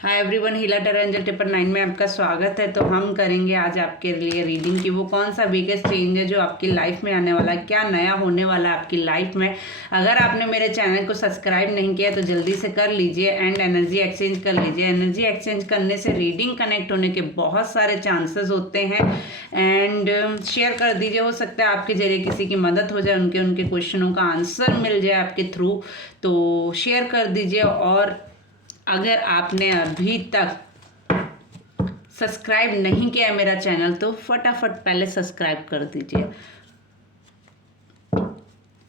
Hi everyone, हीला tarot angel tipper 9 में आपका स्वागत है। तो हम करेंगे आज आपके लिए रीडिंग की वो कौन सा बिगेस्ट चेंज है जो आपकी लाइफ में आने वाला है, क्या नया होने वाला है आपकी लाइफ में। अगर आपने मेरे चैनल को सब्सक्राइब नहीं किया तो जल्दी से कर लीजिए एंड एनर्जी एक्सचेंज कर लीजिए। एनर्जी एक्सचेंज करने से रीडिंग कनेक्ट होने के बहुत सारे चांसेस होते हैं एंड शेयर कर दीजिए। हो सकता है आपके जरिए किसी की मदद हो जाए, उनके क्वेश्चनों का आंसर मिल जाए आपके थ्रू, तो शेयर कर दीजिए। और अगर आपने अभी तक सब्सक्राइब नहीं किया है मेरा चैनल तो फटाफट पहले सब्सक्राइब कर दीजिए।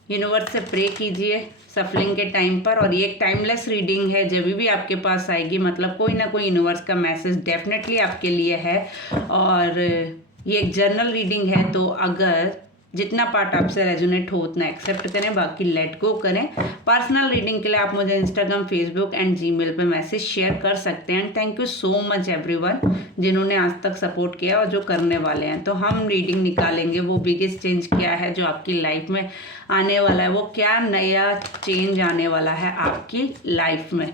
यूनिवर्स से प्रे कीजिए सफलिंग के टाइम पर। और ये एक टाइमलेस रीडिंग है, जब भी आपके पास आएगी मतलब कोई ना कोई यूनिवर्स का मैसेज डेफिनेटली आपके लिए है। और ये एक जर्नल रीडिंग है, तो अगर जितना पार्ट आपसे रेजोनेट हो उतना एक्सेप्ट करें, बाकी लेट गो करें। पर्सनल रीडिंग के लिए आप मुझे इंस्टाग्राम, फेसबुक एंड जीमेल पे मैसेज शेयर कर सकते हैं। Thank you so much everyone जिन्होंने आज तक सपोर्ट किया और जो करने वाले हैं। तो हम रीडिंग निकालेंगे वो बिगेस्ट चेंज क्या है जो आपकी लाइफ में आने वाला है, वो क्या नया चेंज आने वाला है आपकी लाइफ में।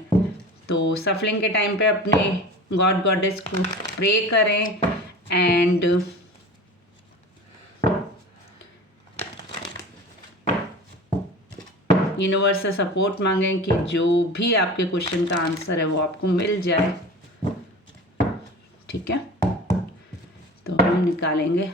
तो सफलिंग के टाइम पे अपने गॉड गॉडेस को प्रे करें एंड यूनिवर्स से सपोर्ट मांगें कि जो भी आपके क्वेश्चन का आंसर है वो आपको मिल जाए। ठीक है, तो हम निकालेंगे।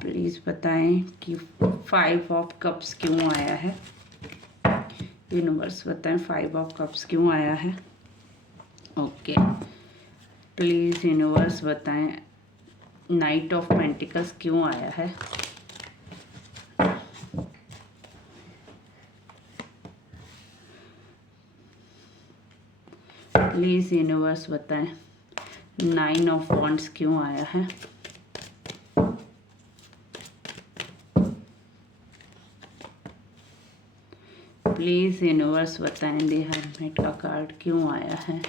प्लीज़ बताएं कि 5 ऑफ कप्स क्यों आया है। यूनिवर्स बताएं 5 ऑफ कप्स क्यों आया है। ओके, प्लीज़ यूनिवर्स बताएं नाइट ऑफ पेंटिकल्स क्यों आया है। प्लीज़ यूनिवर्स बताएं 9 ऑफ वॉन्ड्स क्यों आया है। प्लीज़ यूनिवर्स बताएं द हर्मिट का कार्ड क्यों आया है।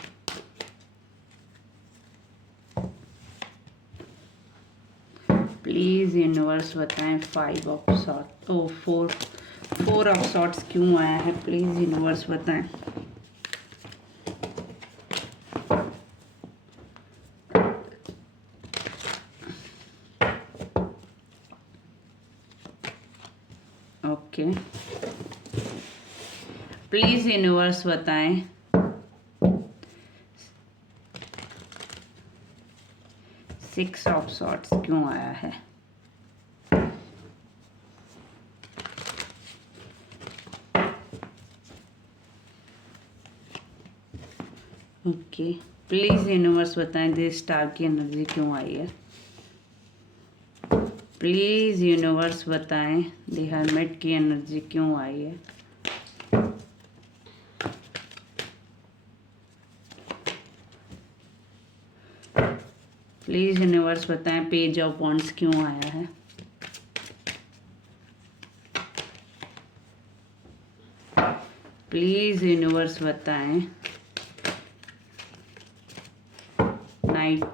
प्लीज़ यूनिवर्स बताएं 5 ऑफ सॉर्ट 4 ऑफ सॉर्ट्स क्यों आया है। प्लीज़ यूनिवर्स बताएं। ओके, प्लीज़ यूनिवर्स बताएं 6 ऑफ सॉर्ट्स क्यों आया है। ओके, प्लीज़ यूनिवर्स बताएं द स्टार की एनर्जी क्यों आई है। प्लीज़ यूनिवर्स बताएं द हर्मिट की एनर्जी क्यों आई है। प्लीज़ यूनिवर्स बताएं पेज ऑफ वॉन्ड्स क्यों आया है। प्लीज़ यूनिवर्स बताएं नाइट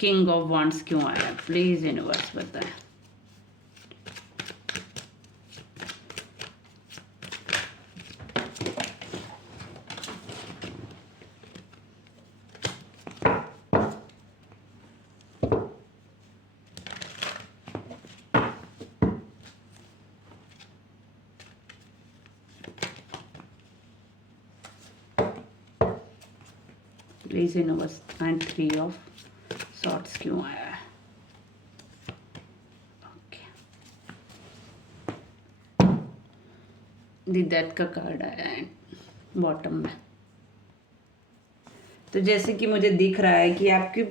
किंग ऑफ वॉन्ड्स क्यों आया है। प्लीज़ यूनिवर्स बताएं। Please universe and 3 of swords क्यों आया है? दी डेथ का कार्ड आया है बॉटम में। तो जैसे कि मुझे दिख रहा है कि आपकी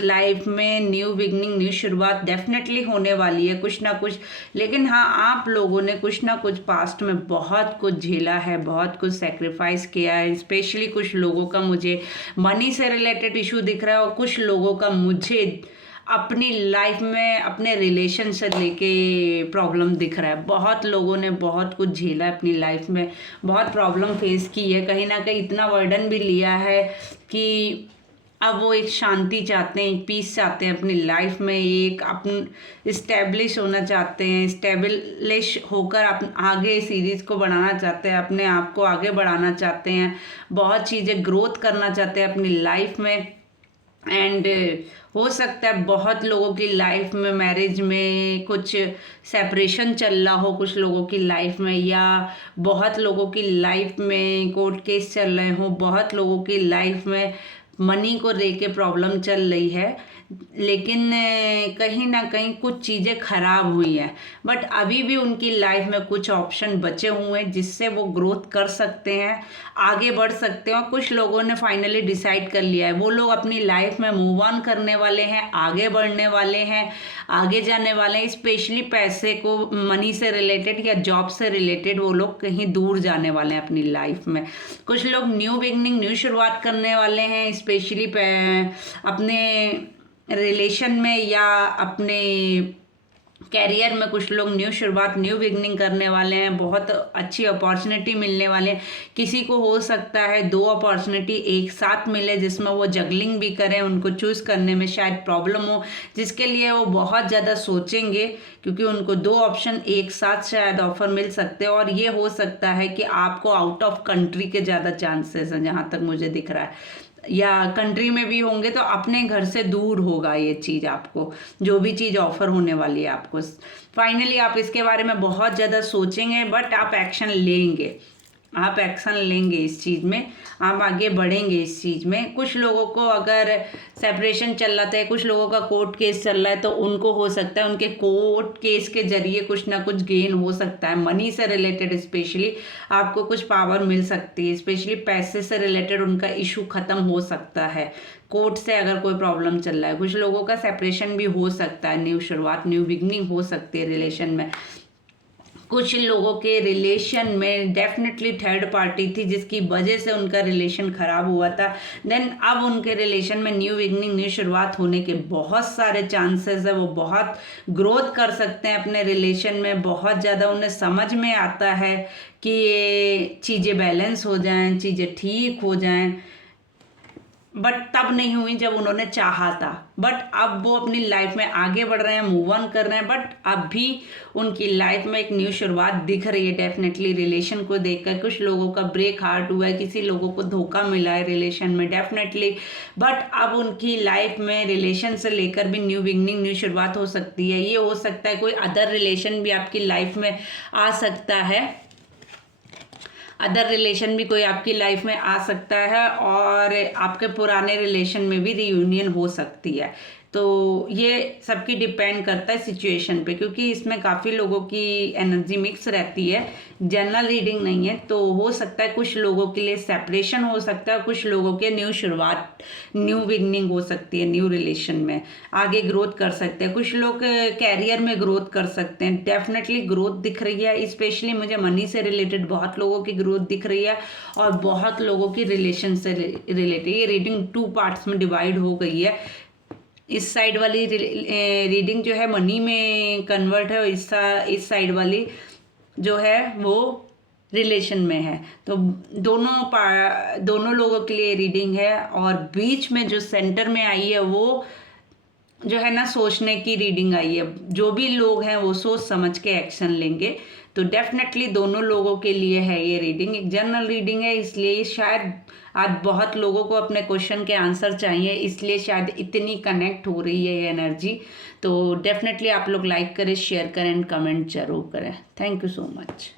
लाइफ में न्यू बिगनिंग, न्यू शुरुआत डेफिनेटली होने वाली है कुछ ना कुछ। लेकिन हाँ, आप लोगों ने कुछ ना कुछ पास्ट में बहुत कुछ झेला है, बहुत कुछ सेक्रीफाइस किया है। स्पेशली कुछ लोगों का मुझे मनी से रिलेटेड इशू दिख रहा है और कुछ लोगों का मुझे अपनी लाइफ में अपने रिलेशन से लेके प्रॉब्लम दिख रहा है। बहुत लोगों ने बहुत कुछ झेला है अपनी लाइफ में, बहुत प्रॉब्लम फेस की है, कहीं ना कहीं इतना वर्डन भी लिया है कि अब वो एक शांति चाहते हैं, एक पीस चाहते हैं अपनी लाइफ में, एक अपन इस्टेब्लिश होना चाहते हैं, इस्टेब्लिश होकर आप आगे सीरीज़ को बढ़ाना चाहते हैं, अपने आप को आगे बढ़ाना चाहते हैं, बहुत चीज़ें ग्रोथ करना चाहते हैं अपनी लाइफ में। एंड हो सकता है बहुत लोगों की लाइफ में मैरिज में कुछ सेपरेशन चल रहा हो कुछ लोगों की लाइफ में, या बहुत लोगों की लाइफ में कोर्ट केस चल रहे हो, बहुत लोगों की लाइफ में मनी को लेके प्रॉब्लम चल रही है। लेकिन कहीं ना कहीं कुछ चीज़ें खराब हुई हैं, बट अभी भी उनकी लाइफ में कुछ ऑप्शन बचे हुए हैं जिससे वो ग्रोथ कर सकते हैं, आगे बढ़ सकते हैं। और कुछ लोगों ने फाइनली डिसाइड कर लिया है, वो लोग अपनी लाइफ में मूव ऑन करने वाले हैं, आगे बढ़ने वाले हैं, आगे जाने वाले हैं। स्पेशली पैसे को, मनी से रिलेटेड या जॉब से रिलेटेड वो लोग कहीं दूर जाने वाले हैं अपनी लाइफ में। कुछ लोग न्यू बिगनिंग, न्यू शुरुआत करने वाले हैं, स्पेशली अपने रिलेशन में या अपने कैरियर में। कुछ लोग न्यू शुरुआत, न्यू बिगनिंग करने वाले हैं, बहुत अच्छी अपॉर्चुनिटी मिलने वाले हैं। किसी को हो सकता है 2 अपॉर्चुनिटी एक साथ मिले जिसमें वो जगलिंग भी करें, उनको चूज़ करने में शायद प्रॉब्लम हो, जिसके लिए वो बहुत ज़्यादा सोचेंगे क्योंकि उनको 2 ऑप्शन एक साथ शायद ऑफर मिल सकते हैं। और ये हो सकता है कि आपको आउट ऑफ कंट्री के ज़्यादा चांसेस हैं जहाँ तक मुझे दिख रहा है, या कंट्री में भी होंगे तो अपने घर से दूर होगा ये चीज़, आपको जो भी चीज़ ऑफर होने वाली है आपको। फाइनली आप इसके बारे में बहुत ज़्यादा सोचेंगे, बट आप एक्शन लेंगे, आप एक्शन लेंगे इस चीज़ में, आप आगे बढ़ेंगे इस चीज़ में। कुछ लोगों को अगर सेपरेशन चल रहा था, कुछ लोगों का कोर्ट केस चल रहा है, तो उनको हो सकता है उनके कोर्ट केस के जरिए कुछ ना कुछ गेन हो सकता है। मनी से रिलेटेड स्पेशली आपको कुछ पावर मिल सकती है, स्पेशली पैसे से रिलेटेड उनका इशू ख़त्म हो सकता है। कोर्ट से अगर कोई प्रॉब्लम चल रहा है, कुछ लोगों का सेपरेशन भी हो सकता है, न्यू शुरुआत, न्यू बिगनिंग हो सकती है रिलेशन में। कुछ लोगों के रिलेशन में डेफिनेटली थर्ड पार्टी थी जिसकी वजह से उनका रिलेशन ख़राब हुआ था। देन अब उनके रिलेशन में न्यू बिगनिंग, न्यू शुरुआत होने के बहुत सारे चांसेस है, वो बहुत ग्रोथ कर सकते हैं अपने रिलेशन में। बहुत ज़्यादा उन्हें समझ में आता है कि ये चीज़ें बैलेंस हो जाएं, चीज़ें ठीक हो जाएं, बट तब नहीं हुई जब उन्होंने चाहा था। बट अब वो अपनी लाइफ में आगे बढ़ रहे हैं, मूव ऑन कर रहे हैं, बट अब भी उनकी लाइफ में एक न्यू शुरुआत दिख रही है डेफिनेटली। रिलेशन को देखकर कुछ लोगों का ब्रेक हार्ट हुआ है, किसी लोगों को धोखा मिला है रिलेशन में डेफिनेटली, बट अब उनकी लाइफ में रिलेशन से लेकर भी न्यू बिगनिंग, न्यू शुरुआत हो सकती है। ये हो सकता है कोई अदर रिलेशन भी आपकी लाइफ में आ सकता है, अदर रिलेशन भी कोई आपकी लाइफ में आ सकता है, और आपके पुराने रिलेशन में भी रियूनियन हो सकती है। तो ये सबकी डिपेंड करता है सिचुएशन पे, क्योंकि इसमें काफ़ी लोगों की एनर्जी मिक्स रहती है, जनरल रीडिंग नहीं है। तो हो सकता है कुछ लोगों के लिए सेपरेशन हो सकता है, कुछ लोगों के न्यू शुरुआत, न्यू बिगनिंग हो सकती है, न्यू रिलेशन में आगे ग्रोथ कर सकते हैं। कुछ लोग कैरियर में ग्रोथ कर सकते हैं, डेफिनेटली ग्रोथ दिख रही है। स्पेशली मुझे मनी से रिलेटेड बहुत लोगों की ग्रोथ दिख रही है, और बहुत लोगों की रिलेशन से रिलेटेड। ये रीडिंग 2 पार्ट्स में डिवाइड हो गई है। इस साइड वाली रीडिंग जो है मनी में कन्वर्ट है, और इस साइड वाली जो है वो रिलेशन में है। तो दोनों लोगों के लिए रीडिंग है, और बीच में जो सेंटर में आई है वो जो है ना सोचने की रीडिंग आई है। जो भी लोग हैं वो सोच समझ के एक्शन लेंगे। तो डेफिनेटली दोनों लोगों के लिए है ये रीडिंग, एक जनरल रीडिंग है, इसलिए शायद आज बहुत लोगों को अपने क्वेश्चन के आंसर चाहिए, इसलिए शायद इतनी कनेक्ट हो रही है ये एनर्जी। तो डेफिनेटली आप लोग लाइक करें, शेयर करें एंड कमेंट जरूर करें। Thank you so much.